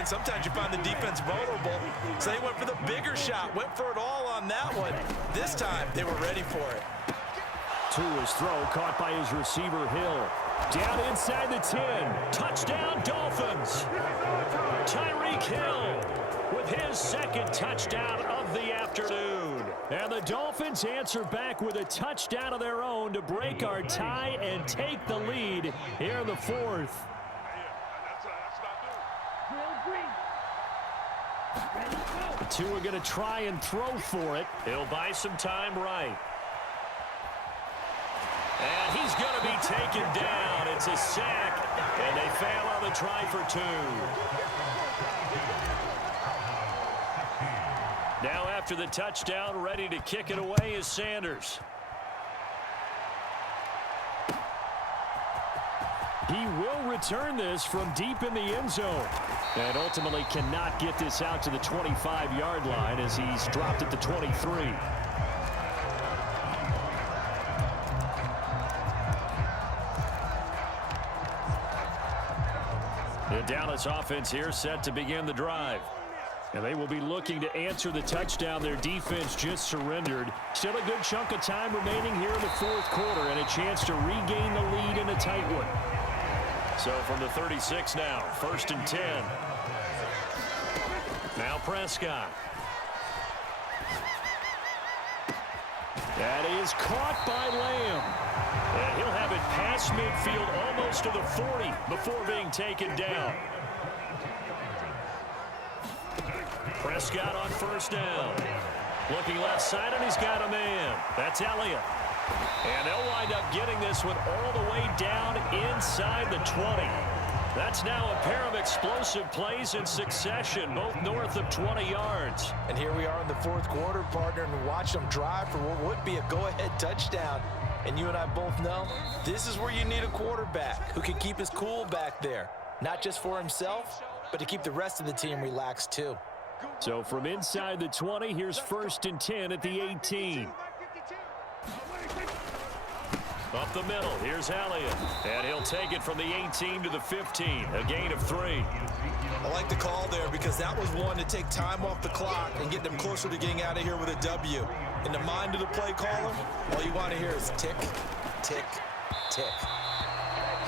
saying sometimes you find the defense vulnerable. So they went for the bigger shot, went for it all on that one. This time, they were ready for it. To his throw, caught by his receiver, Hill. Down inside the 10. Touchdown, Dolphins. Tyreek Hill with his second touchdown of the afternoon. And the Dolphins answer back with a touchdown of their own to break our tie and take the lead here in the fourth. The two are going to try and throw for it. He'll buy some time right. And he's going to be taken down. It's a sack, and they fail on the try for two. Now after the touchdown, ready to kick it away is Sanders. He will return this from deep in the end zone. And ultimately cannot get this out to the 25-yard line as he's dropped at the 23. The Dallas offense here set to begin the drive. And they will be looking to answer the touchdown their defense just surrendered. Still a good chunk of time remaining here in the fourth quarter and a chance to regain the lead in a tight one. So from the 36 now, 1st and 10. Now Prescott. That is caught by Lamb. And he'll have it past midfield almost to the 40 before being taken down. Prescott on 1st down. Looking left side, and he's got a man. That's Elliott. And they'll wind up getting this one all the way down inside the 20. That's now a pair of explosive plays in succession, both north of 20 yards. And here we are in the fourth quarter, partner, and watch them drive for what would be a go-ahead touchdown. And you and I both know this is where you need a quarterback who can keep his cool back there. Not just for himself, but to keep the rest of the team relaxed too. So from inside the 20, here's 1st and 10 at the 18. Up the middle, here's Elliott. And he'll take it from the 18 to the 15, a gain of 3. I like the call there because that was one to take time off the clock and get them closer to getting out of here with a W. In the mind of the play caller, all you want to hear is tick, tick, tick.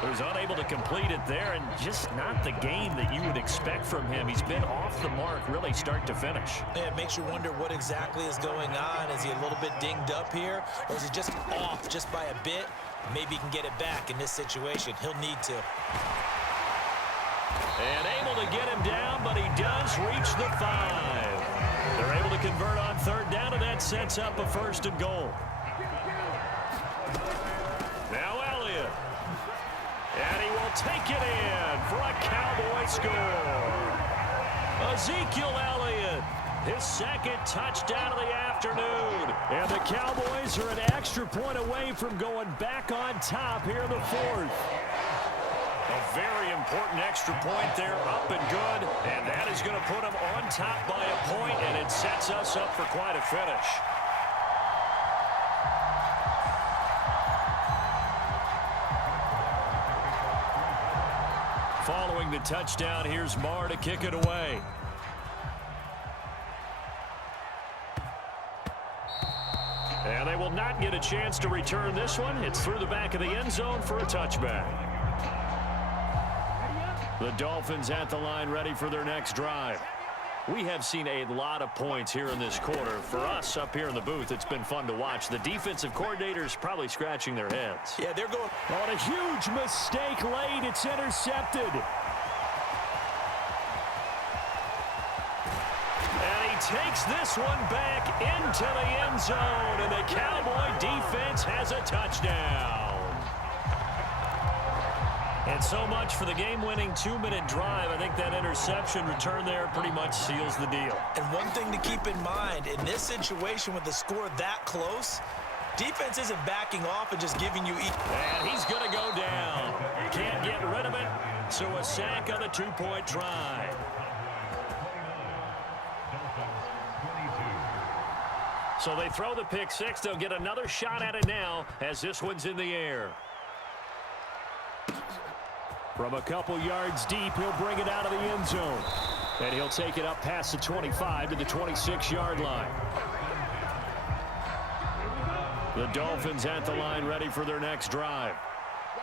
So he's unable to complete it there, and just not the game that you would expect from him. He's been off the mark really start to finish. Yeah, it makes you wonder what exactly is going on. Is he a little bit dinged up here, or is he just off just by a bit? Maybe he can get it back in this situation. He'll need to. And able to get him down, but he does reach the 5. They're able to convert on 3rd down, and that sets up a 1st and goal. Now Elliott. And he will take it in for a Cowboy score. Ezekiel Elliott, his second touchdown of the afternoon. And the Cowboys are an extra point away from going back on top here in the fourth. A very important extra point there, up and good. And that is going to put them on top by a point, and it sets us up for quite a finish. Following the touchdown, here's Marr to kick it away. And they will not get a chance to return this one. It's through the back of the end zone for a touchback. The Dolphins at the line ready for their next drive. We have seen a lot of points here in this quarter. For us up here in the booth, it's been fun to watch. The defensive coordinators probably scratching their heads. Yeah, they're going on a huge mistake late. It's intercepted. And he takes this one back into the end zone, and the Cowboy defense has a touchdown. And so much for the game-winning 2-minute drive. I think that interception return there pretty much seals the deal. And one thing to keep in mind, in this situation with the score that close, defense isn't backing off and just giving you each. And he's going to go down. Can't get rid of it. So a sack on the 2-point try. So they throw the pick six. They'll get another shot at it now as this one's in the air. From a couple yards deep, he'll bring it out of the end zone. And he'll take it up past the 25 to the 26-yard line. The Dolphins at the line ready for their next drive.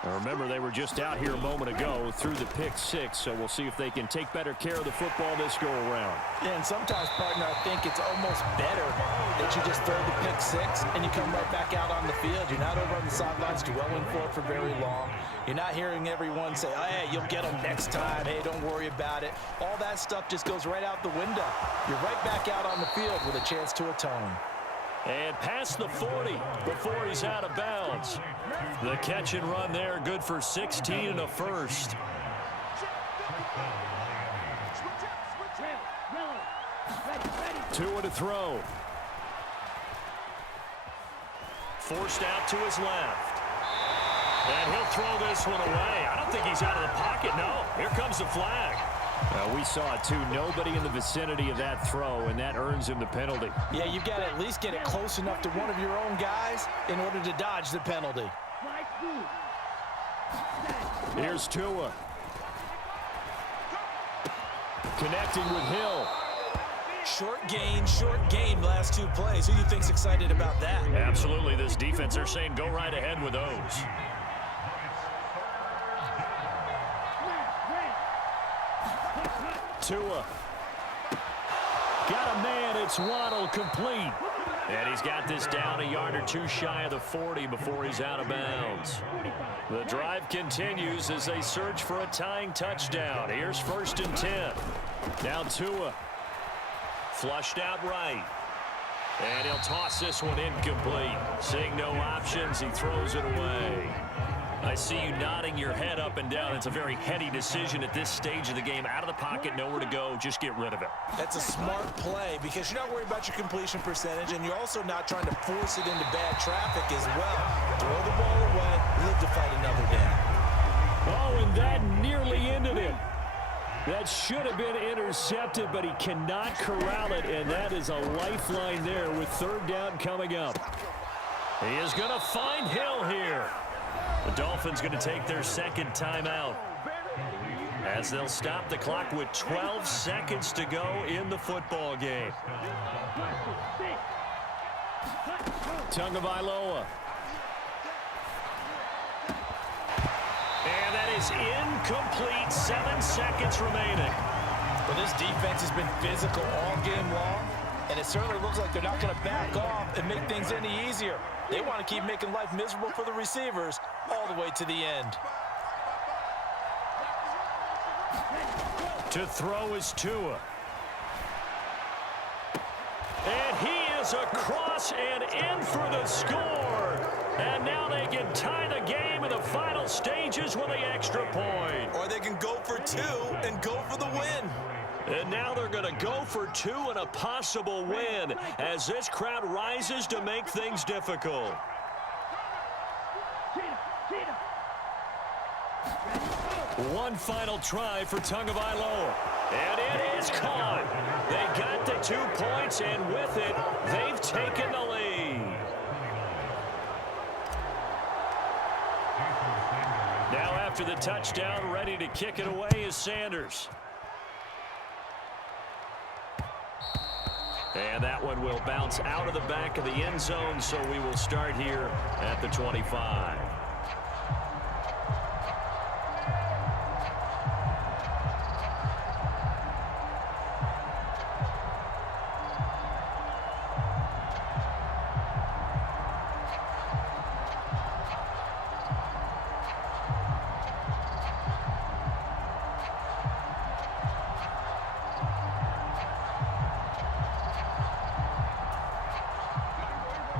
Now remember, they were just out here a moment ago through the pick six, so we'll see if they can take better care of the football this go-around. Yeah, and sometimes, partner, I think it's almost better that you just throw the pick six and you come right back out on the field. You're not over on the sidelines dwelling for very long. You're not hearing everyone say, oh, hey, you'll get them next time. Hey, don't worry about it. All that stuff just goes right out the window. You're right back out on the field with a chance to atone. And past the 40 before he's out of bounds. The catch and run there, good for 16 and a first. Tua to throw. Forced out to his left. And he'll throw this one away. I don't think he's out of the pocket, no. Here comes the flag. We saw it, too. Nobody in the vicinity of that throw, and that earns him the penalty. Yeah, you've got to at least get it close enough to one of your own guys in order to dodge the penalty. Here's Tua. Connecting with Hill. Short gain last two plays. Who do you think's excited about that? Absolutely. This defense, they're saying go right ahead with those. Tua. Got a man. It's Waddle, complete. And he's got this down a yard or two shy of the 40 before he's out of bounds. The drive continues as they search for a tying touchdown. Here's 1st and 10. Now Tua. Flushed out right. And he'll toss this one incomplete. Seeing no options, he throws it away. I see you nodding your head up and down. It's a very heady decision at this stage of the game. Out of the pocket, nowhere to go. Just get rid of it. That's a smart play because you're not worried about your completion percentage, and you're also not trying to force it into bad traffic as well. Throw the ball away, live to fight another down. Oh, and that nearly ended it. That should have been intercepted, but he cannot corral it, and that is a lifeline there with 3rd down coming up. He is going to find Hill here. The Dolphins going to take their 2nd timeout as they'll stop the clock with 12 seconds to go in the football game. Tagovailoa. And that is incomplete. 7 seconds remaining. Well, this defense has been physical all game long, and it certainly looks like they're not going to back off and make things any easier. They want to keep making life miserable for the receivers all the way to the end. To throw is Tua. And he is across and in for the score. And now they can tie the game in the final stages with the extra point. Or they can go for 2 and go for the win. And now they're going to go for 2 and a possible win as this crowd rises to make things difficult. One final try for Tagovailoa. And it is caught. They got the 2 points, and with it, they've taken the lead. Now after the touchdown, ready to kick it away is Sanders. And that one will bounce out of the back of the end zone, so we will start here at the 25.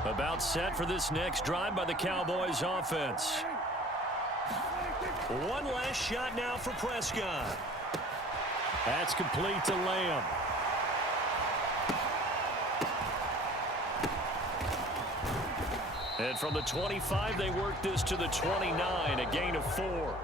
About set for this next drive by the Cowboys offense. One last shot now for Prescott. That's complete to Lamb. And from the 25, they work this to the 29, a gain of 4.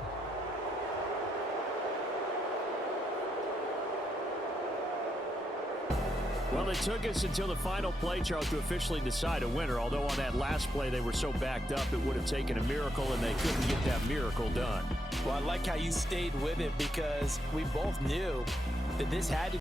Well, it took us until the final play, Charles, to officially decide a winner, although on that last play they were so backed up it would have taken a miracle, and they couldn't get that miracle done. Well, I like how you stayed with it because we both knew that this had to